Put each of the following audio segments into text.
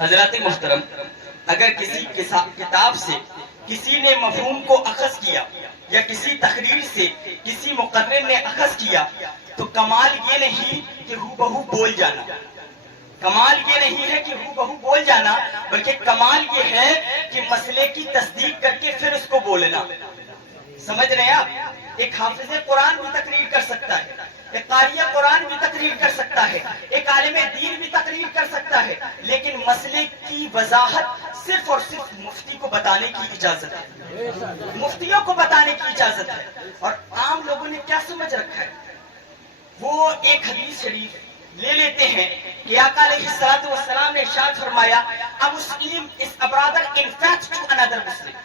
حضرات محترم، اگر کسی کتاب سے کسی نے مفہوم کو اخذ کیا یا کسی تقریر سے کسی مقرر نے اخذ کیا تو کمال یہ نہیں کہ ہو بہو بول جانا، کمال یہ نہیں ہے کہ ہو بہو بول جانا، بلکہ کمال یہ ہے کہ مسئلے کی تصدیق کر کے پھر اس کو بولنا۔ سمجھ رہے ہیں آپ؟ ایک حافظ قرآن بھی تقریر کر سکتا ہے، ایک قاریہ قرآن بھی تقریر کر سکتا ہے، ایک عالم دین بھی تقریر کر سکتا ہے، لیکن مسئلے کی وضاحت صرف اور صرف مفتی کو بتانے کی اجازت ہے، مفتیوں کو بتانے کی اجازت ہے۔ اور عام لوگوں نے کیا سمجھ رکھا ہے، وہ ایک حدیث شریف لے لیتے ہیں کہ آقا علیہ الصلوۃ والسلام نے ارشاد فرمایا a Muslim is a brother in fact to another Muslim،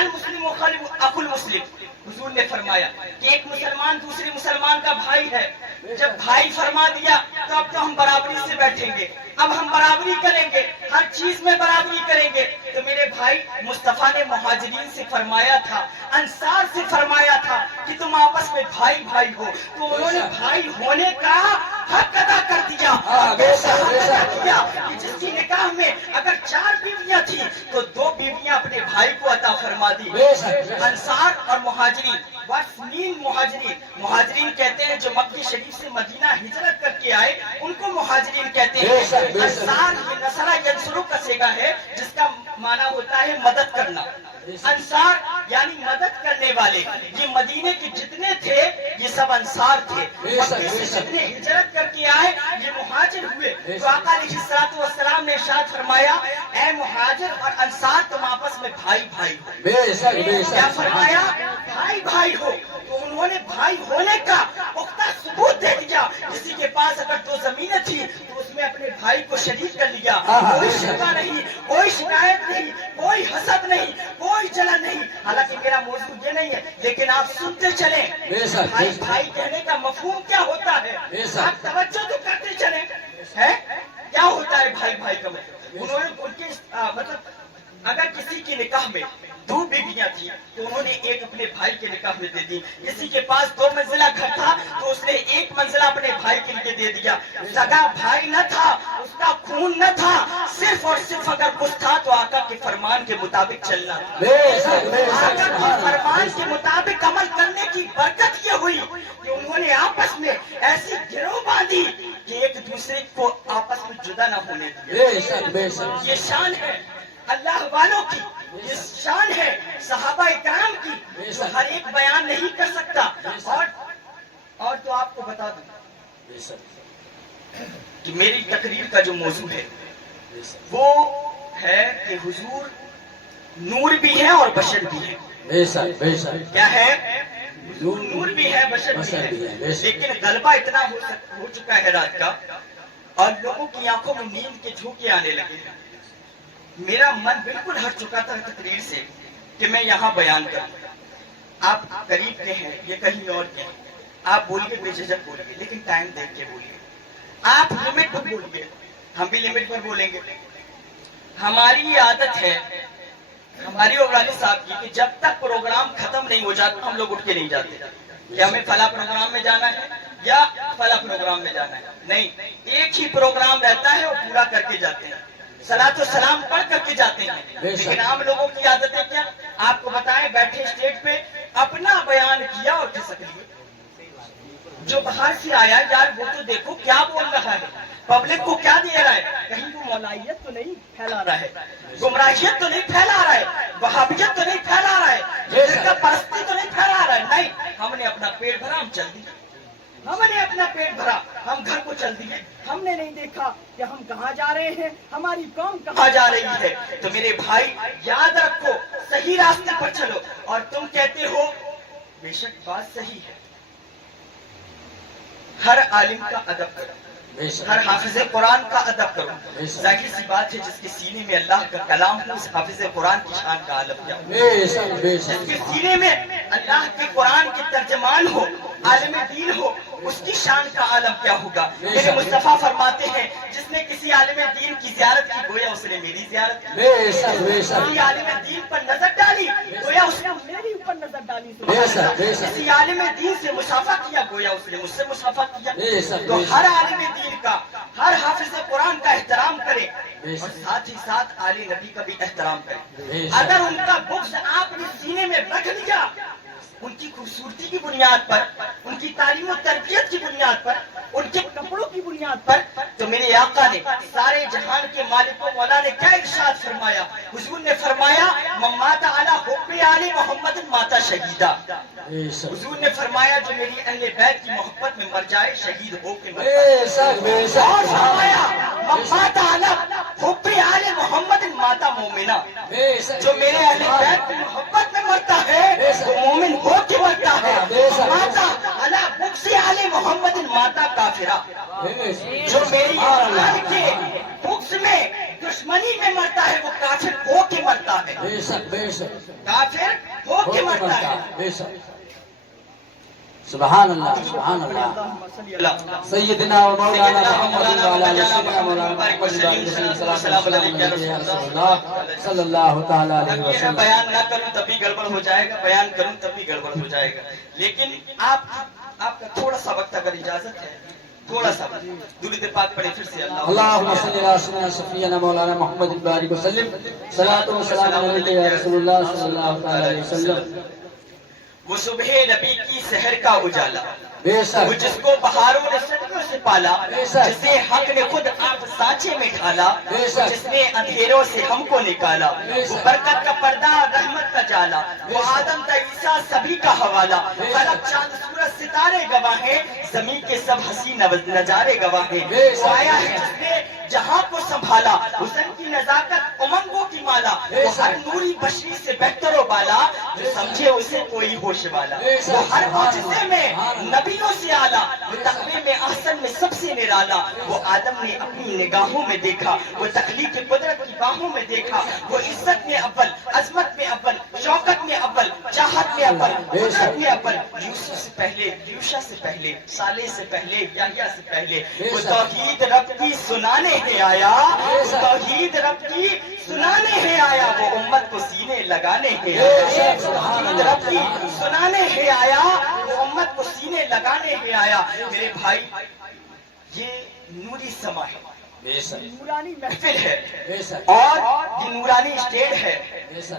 المسلم اخو المسلم۔ حضور نے فرمایا کہ ایک مسلمان دوسرے مسلمان کا بھائی ہے، جب بھائی فرما دیا تو اب تو ہم برابری سے بیٹھیں گے، اب ہم برابری کریں گے، ہر چیز میں برابری کریں گے۔ تو میرے بھائی مصطفیٰ نے مہاجرین سے فرمایا تھا، انصار سے فرمایا تھا کہ تم آپس میں بھائی بھائی ہو، تو انہوں نے بھائی ہونے کا حق ادا کر دیا، کہ جس کی نکاح میں اگر 4 بیویاں تھیں تو 2 بیویاں اپنے بھائی کو عطا فرما دی۔ انصار اور مہاجرین، واٹس مین مہاجرین؟ مہاجرین کہتے ہیں جو مکہ شریف سے مدینہ ہجرت کر کے آئے، ان کو مہاجرین کہتے ہیں۔ انصار یہ نصرہ ینصرو کا صیغہ ہے جس کا معنی ہوتا ہے مدد کرنا۔ انصار یعنی مدد کرنے والے، یہ مدینے کے جتنے تھے یہ سب انصار تھے، مکے سے جتنے ہجرت کر کے آئے یہ مہاجر ہوئے۔ تو آقا علیہ الصلوۃ والسلام نے ارشاد فرمایا اے مہاجر اور انصار تم آپس میں بھائی بھائی ہو۔ کیا فرمایا؟ بھائی بھائی ہو۔ تو انہوں نے بھائی ہونے کا پختہ ثبوت دے دیا۔ کسی کے پاس اگر 2 زمینیں تھی تو اس میں اپنے بھائی کو شریک کر لیا، کوئی شکوہ نہیں، کوئی شکایت نہیں، کوئی حسد نہیں، کوئی جلن نہیں۔ حالانکہ میرا موضوع یہ نہیں ہے، لیکن آپ سنتے چلیں بھائی بھائی کہنے کا مفہوم کیا ہوتا ہے، آپ توجہ تو کرتے چلیں ہے کیا ہوتا ہے بھائی بھائی کا مطلب۔ انہوں نے ان کے مطلب اگر کسی کی نکاح میں 2 بیویاں تھیں تو انہوں نے ایک اپنے بھائی کے نکاح میں دے دی۔ کسی کے پاس 2 منزلہ گھر تھا تو اس نے 1 منزلہ اپنے بھائی کے لیے دے دیا۔ سگا بھائی نہ تھا، اس کا خون نہ تھا، صرف اور صرف اگر کچھ تھا تو آقا کے فرمان کے مطابق چلنا تھا۔ آقا کے فرمان کے مطابق عمل کرنے کی برکت یہ ہوئی کہ انہوں نے آپس میں ایسی گروہ باندھی کہ ایک دوسرے کو آپس میں جدا نہ ہونے دیا۔ یہ شان ہے اللہ والوں کی، یہ شان ہے صحابہ کرام کی جو ہر ایک بیان نہیں کر سکتا۔ اور تو آپ کو بتا دوں کہ میری تقریر کا جو موضوع ہے وہ ہے کہ حضور نور بھی ہے اور بشر بھی ہے۔ کیا ہے؟ نور بھی ہے بشر بھی ہے، لیکن غلبہ اتنا ہو چکا ہے رات کا اور لوگوں کی آنکھوں میں نیند کے جھونکے آنے لگے ہیں۔ میرا من بالکل ہٹ چکا تھا تقریر سے کہ میں یہاں بیان کروں۔ آپ قریب کے ہیں، یہ کہیں اور کے ہیں، آپ بولیے بے جھجک بولیے، لیکن ٹائم دیکھ کے بولیے۔ آپ لمٹ پر بولیے، ہم بھی لمٹ پر بولیں گے۔ ہماری یہ عادت ہے ہماری اور والد صاحب کی کہ جب تک پروگرام ختم نہیں ہو جاتا ہم لوگ اٹھ کے نہیں جاتے کہ ہمیں فلاں پروگرام میں جانا ہے یا فلاں پروگرام میں جانا ہے۔ نہیں، ایک ہی پروگرام رہتا ہے اور پورا کر کے جاتے ہیں، صلاۃ و سلام پڑھ کر کے جاتے ہیں۔ لیکن عام لوگوں کی عادت ہے کیا؟ آپ کو بتائیں، بیٹھے اسٹیج پہ اپنا بیان کیا اور کس لیے؟ جو باہر سے آیا یار وہ تو دیکھو کیا بول رہا ہے، پبلک کو کیا دے رہا ہے، کہیں وہ مولائیت تو نہیں پھیلا رہا ہے، گمراہیت تو نہیں پھیلا رہا ہے، وہابیت تو نہیں پھیلا رہا ہے، فرقہ پرستی تو نہیں پھیلا رہا ہے۔ نہیں، ہم نے اپنا پیٹ بھرا، ہم چل دیے، ہم نے اپنا پیٹ بھرا، ہم گھر کو چل دیے، ہم نے نہیں دیکھا کہ ہم کہاں جا رہے ہیں، ہماری قوم کہاں جا رہی ہے۔ تو میرے بھائی یاد رکھو، صحیح راستے پر چلو۔ اور تم کہتے ہو بے شک بات صحیح ہے، ہر عالم کا ادب کرو، ہر حافظ قرآن کا ادب کرو۔ ظاہر سی بات ہے جس کے سینے میں اللہ کا کلام ہو اس حافظ قرآن کی شان کا عالم کیا ہو، جس کے سینے میں اللہ کے قرآن کے ترجمان ہو، عالم دین ہو، اس کی شان کا عالم کیا ہوگا۔ میرے مصطفیٰ فرماتے ہیں جس نے کسی عالم دین کی زیارت کی گویا اس نے میری زیارت کی، کسی عالم دین پر نظر ڈالی گویا اس نے میری اوپر نظر ڈالی، کسی عالم دین سے مصافحہ کیا گویا اس نے مجھ سے مصافحہ کیا۔ تو ہر عالم دین کا، ہر حافظ قرآن کا احترام کرے، اور ساتھ ہی ساتھ آل نبی کا بھی احترام کریں. اگر ان کا بغض آپ نے سینے میں رکھ لیا ان کی خوبصورتی کی بنیاد پر, ان کی تعلیم و تربیت کی بنیاد پر, ان کے کپڑوں کی بنیاد پر, تو میرے آقا نے سارے جہان کے مالک و مولا نے کیا ارشاد فرمایا؟ حضور نے فرمایا من مات علی حب آل محمد مات شہیدا. حضور نے فرمایا جو میری اہل بیت کی محبت میں مر جائے شہید ہو کے مر جائے. اور فرمایا من مات علی حب آل محمد مات مومنا. جو میرے اہل بیت کی محبت میں مرتا ہے وہ مومن ہو کے مرتا ہے. ماتا علی بغض آل محمد ماتا کافرہ. جو میری ایمان کے بغض میں دشمنی میں مرتا ہے وہ کافر ہو کے مرتا ہے. کافر ہو کے مرتا ہے. سبحان اللہ سبحان اللہ. سیدنا و مولانا محمد و علی سیدنا مولانا صلی اللہ تعالی علیہ وسلم. بیان نہ کروں تب بھی گڑبڑ ہو جائے گا, بیان کروں تب بھی گڑبڑ ہو جائے گا. لیکن آپ کا تھوڑا سا وقت اگر اجازت ہے, تھوڑا سا درود پاک پڑھیں پھر سے. اللہم صلی علی سیدنا صفینا مولانا محمد بارک وسلم. صلاۃ و سلام علیک یا رسول اللہ صلی اللہ تعالی علیہ وسلم. وہ صبح نبی کی سحر کا اجالا, بے شک وہ جس کو بہاروں نے صدقوں سے پالا, جسے حق نے خود آپ سانچے میں ڈھالا, جس نے اندھیروں سے ہم کو نکالا, وہ برکت کا پردہ رحمت کا جالا, وہ آدم تا عیسیٰ سبھی کا حوالہ, فلک چاند سورج ستارے گواہ ہیں, زمین کے سب حسین نظارے گواہ ہیں. وہ آیا ہے جس نے جہاں کو سنبھالا, حسن کی نزاکت امنگوں کی مالا, وہ ہر نوری بشری سے بہتر و بالا, جو سمجھے اسے کوئی ہوش والا. وہ ہر معجزے میں نبیوں سے آلہ, وہ تقوی میں احسن میں سب سے نرالا. وہ آدم نے اپنی نگاہوں میں دیکھا, وہ تخلیق قدرت کی باہوں میں دیکھا. وہ عزت میں اول, عظمت میں اول, شوکت میں اول, چاہت میں اول, قدرت میں اول. یوسف سے پہلے, یوشا سے پہلے, صالح سے پہلے, یحییٰ سے پہلے. وہ توحید رب کی سنانے ہے آیا, وہ توحید رب کی سنانے ہے آیا. وہ امت کو سینے لگانے ہے آیا, توحید رب کی سنانے ہے آیا. وہ امت کو سینے لگانے ہے آیا. میرے بھائی یہ نوری سما ہے, نورانی محفل ہے, اور یہ نورانی اسٹیج ہے,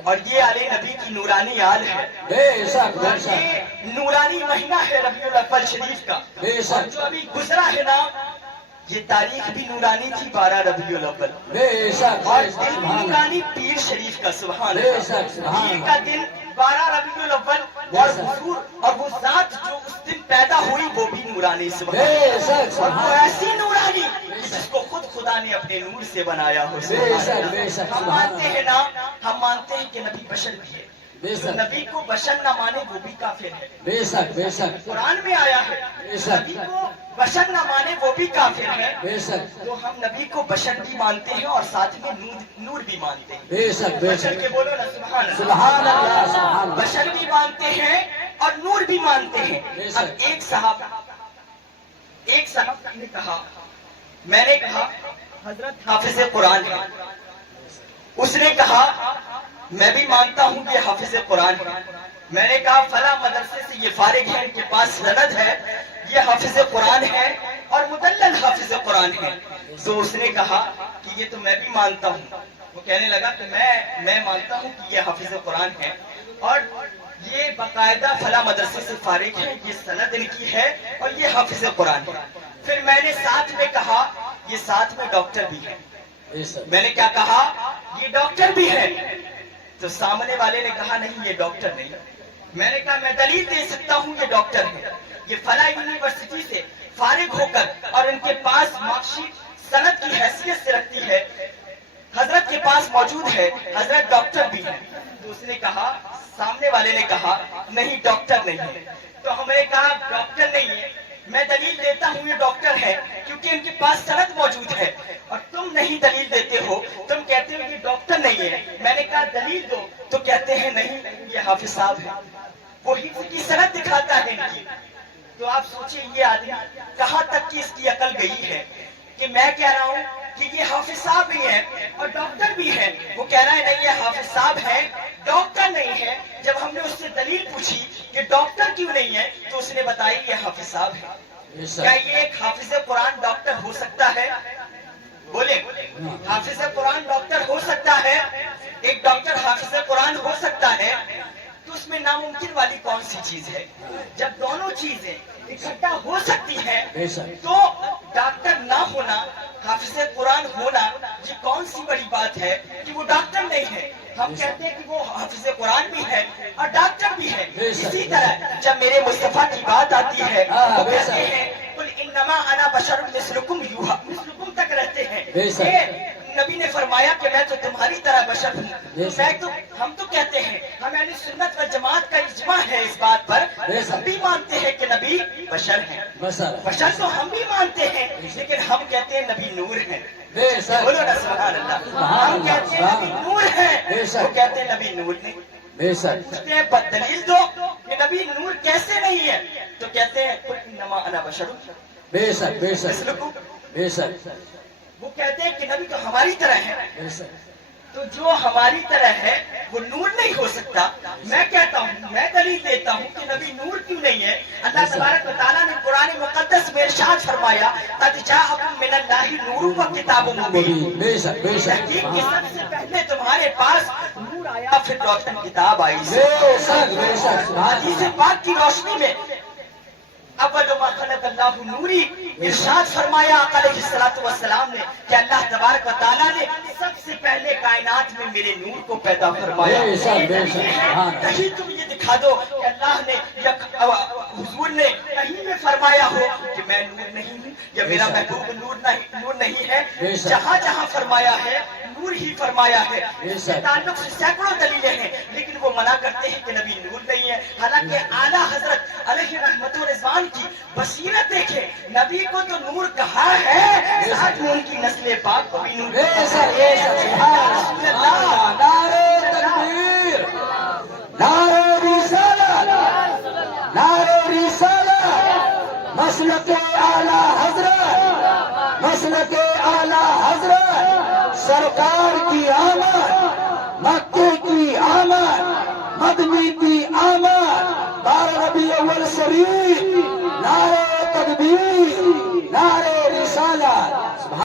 اور یہ آل نبی کی نورانی آل ہے. یہ نورانی مہینہ ہے ربیع الاول شریف کا, اور جو ابھی گزرا ہے نا یہ تاریخ بھی نورانی تھی 12 ربیع الاول, اور دن بھی نورانی پیر شریف کا. سبحان اللہ. پیر کا دن 12 ربیع الاول, اور حضور اور وہ ذات جو اس دن پیدا ہوئی وہ بھی نورانی. سبحان اللہ. اور وہ ایسی نورانی جس کو خود خدا نے اپنے نور سے بنایا ہو. ہم مانتے ہیں نا, ہم مانتے ہیں کہ نبی بشر بھی ہے. جو نبی کو بشر نہ مانے وہ بھی کافر ہے. بے شک بے شک قرآن میں آیا ہے نبی کو بشر نہ مانے وہ بھی کافر ہے. بے شک. تو ہم نبی کو بشر بھی مانتے ہیں اور ساتھ میں نور بھی مانتے ہیں. بے شک بے بشر شک. کے بولو نا سبحان اللہ. سبحان اللہ سبحان اللہ. بشر بھی مانتے ہیں اور نور بھی مانتے ہیں. اب ایک صاحب نے کہا, میں نے کہا حضرت حافظ قرآن ہے. اس نے کہا میں بھی مانتا ہوں کہ حافظ قرآن ہے. میں نے کہا فلاں مدرسے سے یہ فارغ ہے, ان کے پاس سند ہے, یہ حافظ قرآن ہے اور مدلل حافظ قرآن ہے. تو اس نے کہا کہ یہ تو میں بھی مانتا ہوں. وہ کہنے لگا کہ میں مانتا ہوں کہ یہ حافظ قرآن ہے اور یہ باقاعدہ فلاں مدرسے سے فارغ ہے, یہ سند ان کی ہے اور یہ حافظ قرآن ہے. پھر میں نے ساتھ میں کہا یہ ساتھ میں ڈاکٹر بھی ہے. میں نے کیا کہا, یہ ڈاکٹر بھی ہے. تو سامنے والے نے کہا نہیں یہ ڈاکٹر نہیں. میں نے کہا میں دلیل دے سکتا ہوں یہ ڈاکٹر ہے. یہ فلاں یونیورسٹی سے فارغ ہو کر اور ان کے پاس مارک شیٹ سند کی حیثیت سے رکھتی ہے, حضرت کے پاس موجود ہے, حضرت ڈاکٹر بھی ہے. تو اس نے کہا, سامنے والے نے کہا نہیں ڈاکٹر نہیں ہے. تو ہم نے کہا ڈاکٹر نہیں ہے, میں دلیل دیتا ہوں یہ ڈاکٹر ہے کیونکہ ان کے پاس سند موجود ہے, اور تم نہیں دلیل دیتے ہو, تم کہتے ہو یہ ڈاکٹر نہیں ہے. میں نے کہا دلیل دو, تو کہتے ہیں نہیں یہ حافظ صاحب ہے, وہی ان کی سند دکھاتا ہے ان کی. تو آپ سوچیں یہ آدمی کہاں تک کی اس کی عقل گئی ہے کہ میں کہہ رہا ہوں کہ یہ حافظ صاحب بھی ہے اور ڈاکٹر بھی ہے, وہ کہہ رہا ہے نہیں یہ حافظ صاحب ہے ڈاکٹر نہیں ہے. جب ہم نے اس سے دلیل پوچھی کہ ڈاکٹر کیوں نہیں ہے تو اس نے بتائی یہ حافظ صاحب ہے. کیا یہ ایک حافظ قرآن ڈاکٹر ہو سکتا ہے؟ بولے حافظ قرآن ڈاکٹر ہو سکتا ہے؟ ایک ڈاکٹر حافظ قرآن ہو سکتا ہے؟ تو اس میں ناممکن والی کون سی چیز ہے؟ جب دونوں چیزیں اکٹھا ہو سکتی ہیں تو ڈاکٹر نہ ہونا، حافظ قرآن ہونا، یہ کون سی بڑی بات ہے کہ وہ ڈاکٹر نہیں ہے؟ ہم کہتے ہیں کہ وہ حافظ قرآن بھی ہے اور ڈاکٹر بھی ہے۔ اسی طرح جب میرے مصطفیٰ کی بات آتی ہے وہ کہتے ہیں قل انما انا بشر مثلکم یوحا، مثلکم تک رہتے ہیں۔ نبی نے فرمایا کہ میں تو تمہاری طرح بشر ہوں۔ میں تو ہم تو کہتے ہیں، ہم اہل سنت و جماعت کا اجماع ہے اس بات پر، ہم بھی مانتے ہیں کہ نبی بشر ہیں، بشر تو ہم بھی مانتے ہیں، لیکن ہم کہتے ہیں نبی نور ہیں۔ بولو نا سبحان اللہ۔ ہم کہتے ہیں نبی نور ہیں، وہ کہتے ہیں نبی نور نہیں۔ پوچھتے ہیں دلیل دو کہ نبی نور کیسے نہیں ہے، تو کہتے ہیں قل انما انا بشر مثلکم۔ وہ کہتے ہیں کہ نبی تو ہماری طرح ہے، تو جو ہماری طرح ہے وہ نور نہیں ہو سکتا۔ میں کہتا ہوں، میں دلیل دیتا ہوں کہ نبی نور کیوں نہیں ہے۔ اللہ تبارک و تعالیٰ نے قرآن مقدس میں ارشاد فرمایا قد جاءکم من اللہ نور و کتاب مبین، تحقیق کہ سب سے پہلے تمہارے پاس نور آیا، پھر روشن کتاب آئی۔ حدیث پاک کی روشنی میں اول ما خلق اللہ نوری، ارشاد فرمایا آقا علیہ الصلوۃ والسلام نے کہ اللہ تبارک و تعالیٰ نے سب سے پہلے کائنات میں میرے نور کو پیدا فرمایا۔ کہیں تم یہ دکھا دو کہ اللہ نے یا حضور نے کہیں میں فرمایا ہو کہ میں نور نہیں ہوں یا میرا محبوب نور نہیں ہے۔ جہاں جہاں فرمایا ہے نور ہی فرمایا ہے۔ اس کے تعلق سے سینکڑوں دلیلیں ہیں، لیکن وہ منع کرتے ہیں کہ نبی نور نہیں ہے۔ حالانکہ اعلیٰ حضرت علیہ رحمت و رضوان کی بصیرت دیکھے، نبی کو تو نور کہا ہے، ساتھ میں ان کی نسل پاک کو بھی نور کہا ہے۔ نعرہ تکبیر، نعرہ رسالت، نعرہ رسالت، مسلک اعلیٰ حضرت، مسلک اعلیٰ حضرت، سرکار کی آمد، مکے کی آمد، مدنی کی آمد، 12 ربیع الاول شریف، نعرہ تکبیر، نعرہ رسالت۔